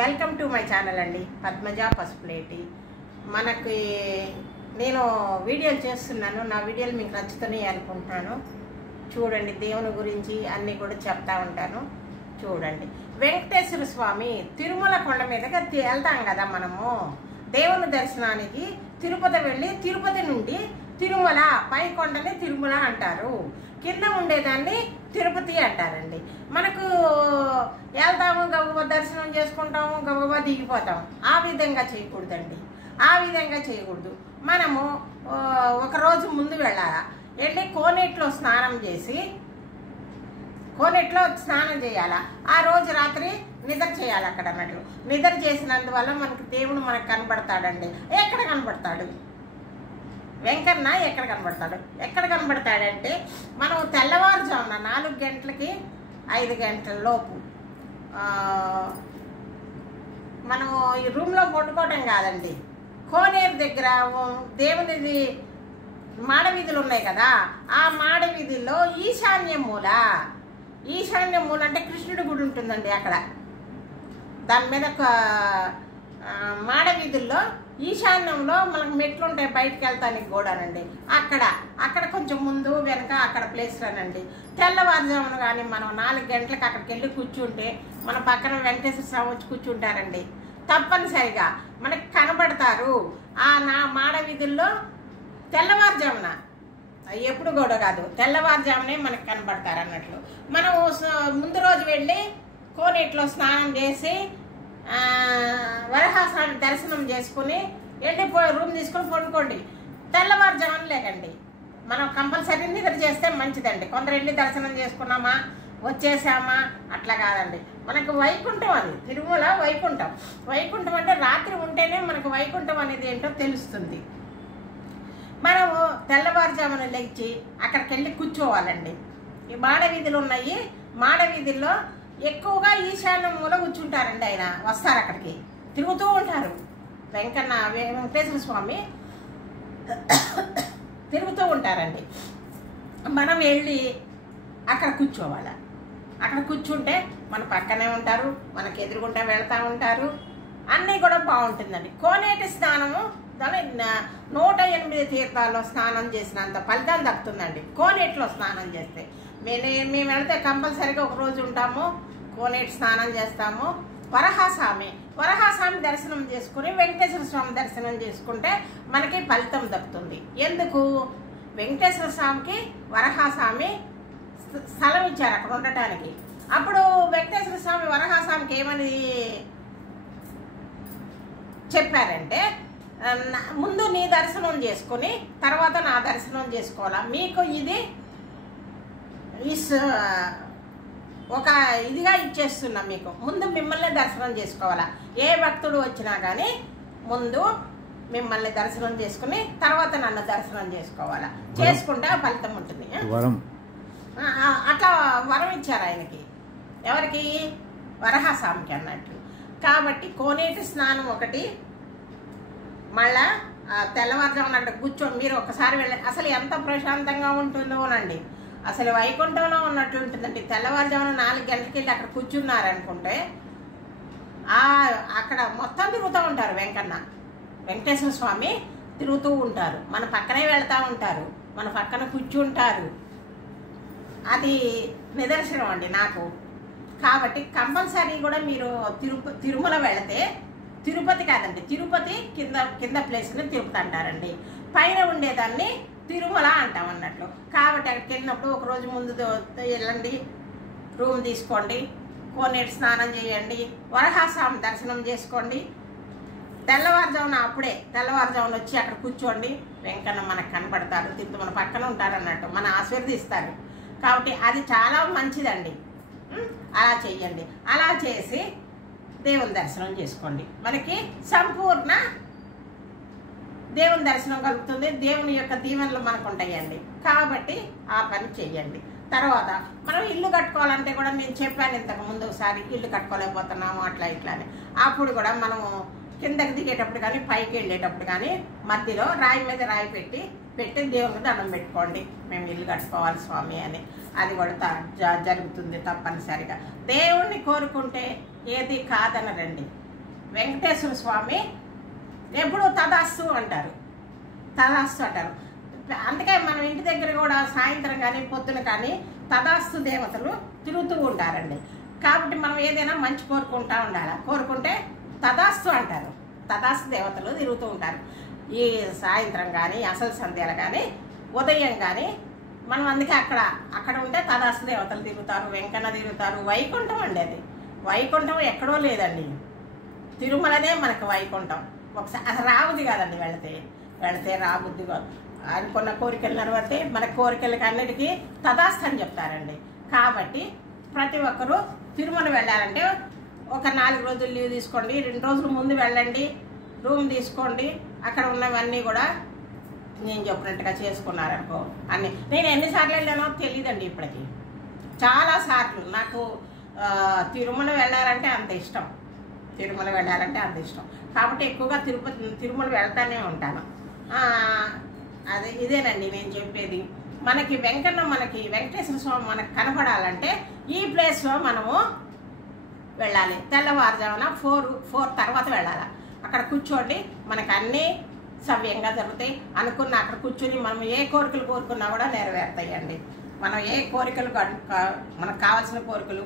Welcome to my channel అండి, పద్మజ పసుపులేటి. మనకి నేను వీడియోలు చేస్తున్నాను, నా వీడియోలు మీకు నచ్చుతున్నాయి అనుకుంటున్నాను. చూడండి, దేవుని గురించి అన్నీ కూడా చెప్తా ఉంటాను. చూడండి, వెంకటేశ్వర స్వామి తిరుమల కొండ మీదగా వెళ్తాం కదా మనము దేవుని దర్శనానికి. తిరుపతి వెళ్ళి తిరుపతి నుండి తిరుమల, పై కొండని తిరుమల అంటారు, కింద ఉండేదాన్ని తిరుపతి అంటారండి. మనకు వెళ్తాము, గబగబా దర్శనం చేసుకుంటాము, గబగబా దిగిపోతాము. ఆ విధంగా చేయకూడదండి, ఆ విధంగా చేయకూడదు. మనము ఒకరోజు ముందు వెళ్ళాలా, వెళ్ళి కోనేట్లో స్నానం చేసి, కోనేట్లో స్నానం చేయాలా. ఆ రోజు రాత్రి నిద్ర చేయాలి అక్కడ అన్నట్లు. నిద్ర చేసినందువల్ల మనకు దేవుడు మనకు కనబడతాడండి. ఎక్కడ కనబడతాడు వెంకన్న? ఎక్కడ కనబడతాడు? ఎక్కడ కనబడతాడంటే, మనం తెల్లవారుజామున 4 గంటలకి 5 గంటల లోపు మనం ఈ రూమ్లో వండుకోవటం కాదండి. కోనేరు దగ్గర దేవునిది మాడవీధులు ఉన్నాయి కదా, ఆ మాడవీధుల్లో ఈశాన్య మూల అంటే కృష్ణుడి గుడి ఉంటుందండి. అక్కడ దాని మీద మాడవీధుల్లో ఈశాన్యంలో మనకు మెట్లు ఉంటాయి బయటకు వెళ్తానికి కూడానండి. అక్కడ కొంచెం ముందు వెనక అక్కడ ప్లేస్లోనండి. తెల్లవారుజామున కానీ మనం 4 గంటలకు అక్కడికి వెళ్ళి కూర్చుంటే మన పక్కన వెంకటేశ్వర స్వామి వచ్చి కూర్చుంటారండి. తప్పనిసరిగా మనకి కనబడతారు. ఆ మాడవీధుల్లో తెల్లవారుజామున, ఎప్పుడు కూడా కాదు, తెల్లవారుజామునే మనకు కనబడతారు అన్నట్లు. మనం ముందు రోజు వెళ్ళి కోనేట్లో స్నానం చేసి వరహాస్వామి దర్శనం చేసుకుని వెళ్ళిపోయి రూమ్ తీసుకుని పడుకోండి. తెల్లవారుజామున లేకండి, మనం కంపల్సరీ నిద్ర చేస్తే మంచిదండి. కొందరు వెళ్ళి దర్శనం చేసుకున్నామా వచ్చేసామా అట్లా కాదండి. మనకు వైకుంఠం, అది తిరుమల వైకుంఠం అంటే రాత్రి ఉంటేనే మనకు వైకుంఠం అనేది ఏంటో తెలుస్తుంది. మనము తెల్లవారుజామున లేచి అక్కడికి వెళ్ళి కూర్చోవాలండి. ఈ మాడవీధులు ఉన్నాయి, మాడవీధుల్లో ఎక్కువగా ఈశాన్య మూల కూర్చుంటారండి. ఆయన వస్తారు, అక్కడికి తిరుగుతూ ఉంటారు. వెంకటేశ్వర స్వామి తిరుగుతూ ఉంటారండి. మనం వెళ్ళి అక్కడ కూర్చోవాలి. అక్కడ కూర్చుంటే మన పక్కనే ఉంటారు, మనకు ఎదురుగుంటా వెళ్తూ ఉంటారు. అన్నీ కూడా బాగుంటుందండి. కోనేటి స్నానము దాని 108 తీర్థాల్లో స్నానం చేసినంత ఫలితం దక్కుతుందండి కోనేటిలో స్నానం చేస్తే. మేము వెళితే కంపల్సరీగా ఒకరోజు ఉంటాము, కోనేటి స్నానం చేస్తాము. వరహాస్వామి దర్శనం చేసుకుని వెంకటేశ్వర స్వామి దర్శనం చేసుకుంటే మనకి ఫలితం దక్కుతుంది. ఎందుకు? వెంకటేశ్వర స్వామికి వరహాస్వామి స్థలం ఇచ్చారు అక్కడ ఉండటానికి. అప్పుడు వెంకటేశ్వర స్వామి వరహాస్వామికి ఏమని చెప్పారంటే, ముందు నీ దర్శనం చేసుకుని తర్వాత నా దర్శనం చేసుకోవాలా. మీకు ఇది ఒక ఇదిగా ఇచ్చేస్తున్నాం, మీకు ముందు మిమ్మల్ని దర్శనం చేసుకోవాలా. ఏ భక్తుడు వచ్చినా కానీ ముందు మిమ్మల్ని దర్శనం చేసుకుని తర్వాత నన్ను దర్శనం చేసుకోవాలా. చేసుకుంటే ఆ ఫలితం ఉంటుంది. అట్లా వరం ఇచ్చారు ఆయనకి. ఎవరికి? వరహాస్వామికి అన్నట్లు. కాబట్టి కోనేటి స్నానం ఒకటి, మళ్ళా తెల్లవారుజామున అక్కడ కూర్చొని మీరు ఒకసారి వెళ్ళి అసలు ఎంత ప్రశాంతంగా ఉంటుందోనండి. అసలు వైకుంఠంలో ఉన్నట్టు ఉంటుందండి. తెల్లవారుజామున 4 గంటలకి వెళ్ళి అక్కడ కూర్చున్నారనుకుంటే అక్కడ మొత్తం తిరుగుతూ ఉంటారు. వెంకటేశ్వర స్వామి తిరుగుతూ ఉంటారు, మన పక్కనే వెళ్తూ ఉంటారు, మన పక్కన కూర్చుంటారు. అది నిదర్శనం అండి నాకు. కాబట్టి కంపల్సరీ కూడా మీరు తిరుమల వెళితే, తిరుపతి కాదండి, తిరుపతి కింద ప్లేస్ని తిరుపతి అంటారండి. పైన ఉండేదాన్ని తిరుమల అంటాం అన్నట్లు. కాబట్టి అక్కడికి వెళ్ళినప్పుడు ఒకరోజు ముందు వెళ్ళండి, రూమ్ తీసుకోండి, కోనేటి స్నానం చేయండి, వరహాస్వామి దర్శనం చేసుకోండి. తెల్లవారుజామున వచ్చి అక్కడ కూర్చోండి. వెంకన్న మనకు కనపడతారు, తిరుపతి మన పక్కన ఉంటారు అన్నట్టు, మన ఆశీర్వదిస్తారు. కాబట్టి అది చాలా మంచిదండి. అలా చెయ్యండి. అలా చేసి దేవుని దర్శనం చేసుకోండి. మనకి సంపూర్ణ దేవుని దర్శనం కలుగుతుంది. దేవుని యొక్క దీవెనలు మనకు ఉంటాయండి. కాబట్టి ఆ పని చెయ్యండి. తర్వాత మనం ఇల్లు కట్టుకోవాలంటే కూడా నేను చెప్పాను ఇంతకు ముందు ఒకసారి, ఇల్లు కట్టుకోలేకపోతున్నాము అట్లా ఇట్లా అని. అప్పుడు కూడా మనము కిందకి దిగేటప్పుడు కానీ పైకి వెళ్ళేటప్పుడు కానీ మధ్యలో రాయి మీద రాయి పెట్టి పెట్టి దేవునికి దండం పెట్టుకోండి, మేము ఇల్లు కట్టుకోవాలి స్వామి అని. అది కూడా జరుగుతుంది తప్పనిసరిగా. దేవుణ్ణి కోరుకుంటే ఏది కాదనరండి. వెంకటేశ్వర స్వామి ఎప్పుడూ తదాస్తు అంటారు, తదాస్తు అంటారు. అందుకే మనం ఇంటి దగ్గర కూడా సాయంత్రం కానీ పొద్దున కానీ తదాస్తు దేవతలు తిరుగుతూ ఉంటారండి. కాబట్టి మనం ఏదైనా మంచి కోరుకుంటూ ఉండాలి. కోరుకుంటే తదాస్తు అంటారు, తదాస్తు దేవతలు తిరుగుతూ ఉంటారు. ఈ సాయంత్రం కానీ అసలు సంధ్యలు కానీ ఉదయం కానీ మనం అందుకే అక్కడ ఉంటే తదాస్తు దేవతలు తిరుగుతారు, వెంకన్న తిరుగుతారు. వైకుంఠం అండి అది. వైకుంఠం ఎక్కడో లేదండి, తిరుమలనే మనకు వైకుంఠం. ఒకసారి అసలు రాబుద్ది కాదండి, వెళితే రాబుద్ది కాదు. అనుకున్న కోరికలు నెరవేరితే మన కోరికలకి అన్నిటికీ తదాస్తు అని చెప్తారండి. కాబట్టి ప్రతి ఒక్కరూ తిరుమల వెళ్ళాలంటే ఒక 4 రోజులు లీవ్ తీసుకోండి, 2 రోజుల ముందు వెళ్ళండి, రూమ్ తీసుకోండి. అక్కడ ఉన్నవన్నీ కూడా నేను చెప్పినట్టుగా చేసుకున్నారనుకో అన్నీ. నేను ఎన్నిసార్లు వెళ్ళానో తెలియదండి ఇప్పటికి, చాలాసార్లు. నాకు తిరుమల వెళ్ళాలంటే అంత ఇష్టం, తిరుమల వెళ్ళాలంటే అంత ఇష్టం. కాబట్టి ఎక్కువగా తిరుమల వెళ్తానే ఉంటాను. ఇదేనండి నేను చెప్పేది. మనకి వెంకటేశ్వర స్వామి మనకు కనపడాలంటే ఈ ప్లేస్లో మనము వెళ్ళాలి. తెల్లవారుజామున 4 తర్వాత వెళ్ళాలి. అక్కడ కూర్చోండి, మనకు అన్నీ సవ్యంగా జరుగుతాయి. అక్కడ కూర్చొని మనం ఏ కోరికలు కోరుకున్నా కూడా నెరవేరుతాయండి. మనం ఏ కోరికలు మనకు కావాల్సిన కోరికలు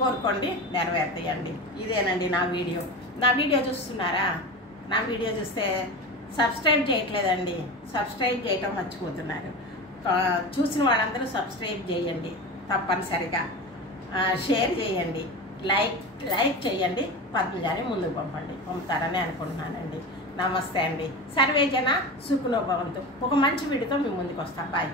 కోరుకోండి, నెరవేరుతాయండి. ఇదేనండి నా వీడియో చూస్తున్నారా? నా వీడియో చూస్తే సబ్స్క్రైబ్ చేయట్లేదండి, సబ్స్క్రైబ్ చేయటం మర్చిపోతున్నారు. చూసిన వాళ్ళందరూ సబ్స్క్రైబ్ చేయండి తప్పనిసరిగా. షేర్ చేయండి, లైక్ చేయండి. పద్మజాని ముందుకు పంపుతారని అనుకుంటున్నానండి. నమస్తే అండి. సర్వే జన సుఖనో భవంతు. ఒక మంచి వీడియోతో మీ ముందుకు వస్తాను. బాయ్.